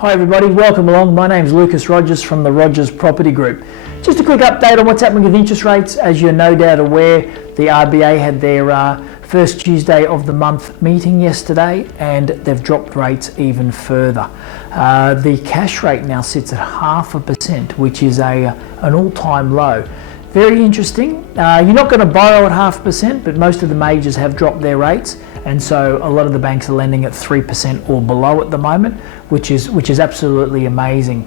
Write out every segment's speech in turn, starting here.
Hi everybody, welcome along. My name's Lucas Rogers from the Rogers Property Group. Just a quick update on what's happening with interest rates. As you're no doubt aware, the RBA had their first Tuesday of the month meeting yesterday, and they've dropped rates even further. The cash rate now sits at 0.5%, which is an all-time low. Very interesting. You're not going to borrow at 0.5%, but most of the majors have dropped their rates, and so a lot of the banks are lending at 3% or below at the moment, which is absolutely amazing.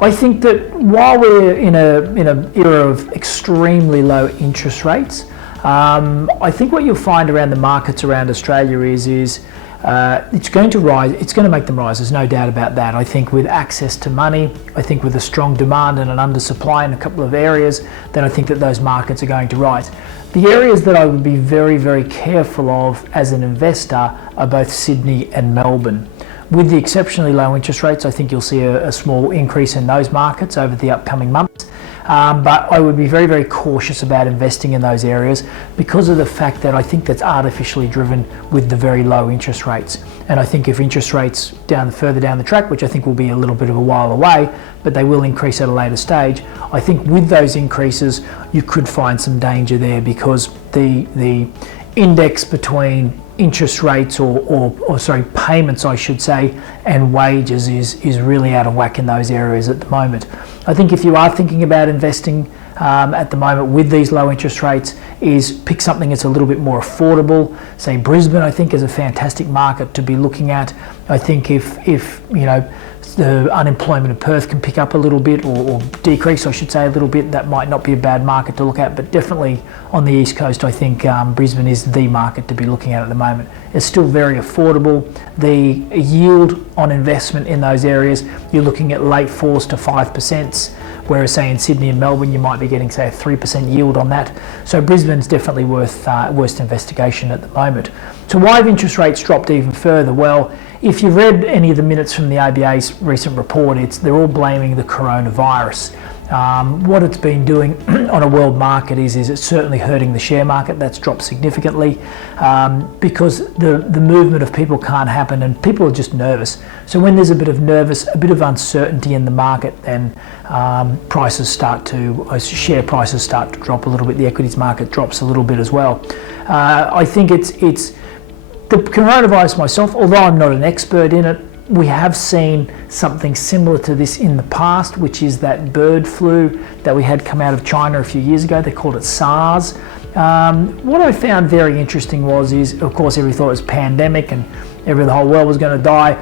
I think that while we're in an era of extremely low interest rates, I think what you'll find around the markets around Australia is it's going to rise. It's going to make them rise. There's no doubt about that. I think with access to money, I think with a strong demand and an undersupply in a couple of areas, then I think that those markets are going to rise. The areas that I would be very, very careful of as an investor are both Sydney and Melbourne. With the exceptionally low interest rates, I think you'll see a small increase in those markets over the upcoming months. But I would be very, very cautious about investing in those areas because of the fact that I think that's artificially driven with the very low interest rates. And I think if interest rates further down the track, which I think will be a little bit of a while away, but they will increase at a later stage, I think with those increases, you could find some danger there because the index between interest rates or payments, I should say, and wages is really out of whack in those areas at the moment. I think if you are thinking about investing at the moment with these low interest rates, is pick something that's a little bit more affordable. Say Brisbane, I think, is a fantastic market to be looking at. I think if the unemployment in Perth can pick up a little bit or decrease, I should say, a little bit, that might not be a bad market to look at. But definitely on the East Coast, I think Brisbane is the market to be looking at the moment. It's still very affordable. The yield on investment in those areas, you're looking at late 4s to 5%, whereas say in Sydney and Melbourne, you might be getting say a 3% yield on that. So Brisbane's definitely worth investigation at the moment. So why have interest rates dropped even further? Well, if you've read any of the minutes from the RBA's recent report, they're all blaming the coronavirus. What it's been doing on a world market is it's certainly hurting the share market. That's dropped significantly because the movement of people can't happen and people are just nervous. So when there's a bit of uncertainty in the market, then share prices start to drop a little bit. The equities market drops a little bit as well. I think it's the coronavirus myself, although I'm not an expert in it, we have seen something similar to this in the past, which is that bird flu that we had come out of China a few years ago. They called it SARS. What I found very interesting is, of course, everybody thought it was pandemic and the whole world was going to die.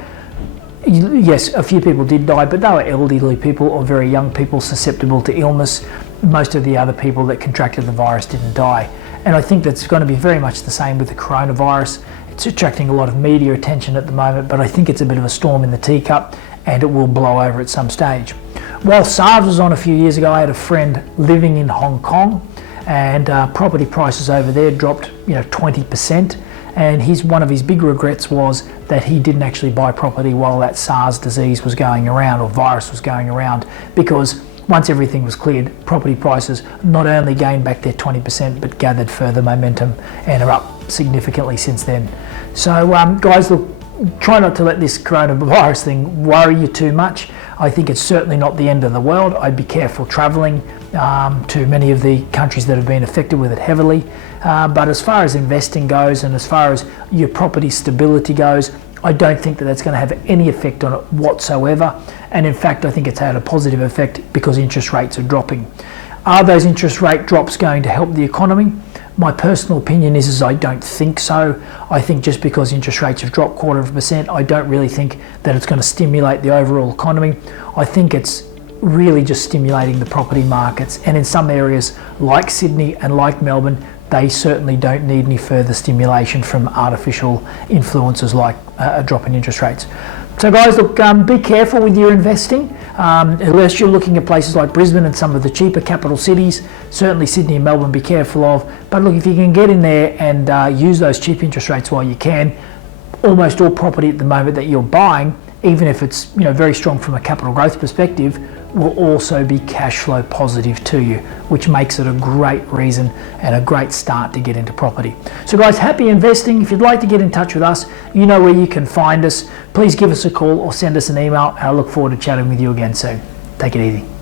Yes, a few people did die, but they were elderly people or very young people susceptible to illness. Most of the other people that contracted the virus didn't die. And I think that's going to be very much the same with the coronavirus. It's attracting a lot of media attention at the moment, but I think it's a bit of a storm in the teacup and it will blow over at some stage. While SARS was on a few years ago, I had a friend living in Hong Kong and property prices over there dropped 20%. And one of his big regrets was that he didn't actually buy property while that SARS disease was going around or virus was going around, because once everything was cleared, property prices not only gained back their 20%, but gathered further momentum and are up significantly since then. So guys, look, try not to let this coronavirus thing worry you too much. I think it's certainly not the end of the world. I'd be careful travelling to many of the countries that have been affected with it heavily. But as far as investing goes and as far as your property stability goes, I don't think that that's going to have any effect on it whatsoever. And in fact, I think it's had a positive effect because interest rates are dropping. Are those interest rate drops going to help the economy? My personal opinion is I don't think so. I think just because interest rates have dropped 0.25%, I don't really think that it's going to stimulate the overall economy. I think it's really just stimulating the property markets. And in some areas like Sydney and like Melbourne, they certainly don't need any further stimulation from artificial influences like a drop in interest rates. So guys, look, be careful with your investing, unless you're looking at places like Brisbane and some of the cheaper capital cities. Certainly Sydney and Melbourne, be careful of. But look, if you can get in there and use those cheap interest rates while you can, almost all property at the moment that you're buying, even if it's very strong from a capital growth perspective, will also be cash flow positive to you, which makes it a great reason and a great start to get into property. So guys, happy investing. If you'd like to get in touch with us, you know where you can find us. Please give us a call or send us an email, and I look forward to chatting with you again soon. Take it easy.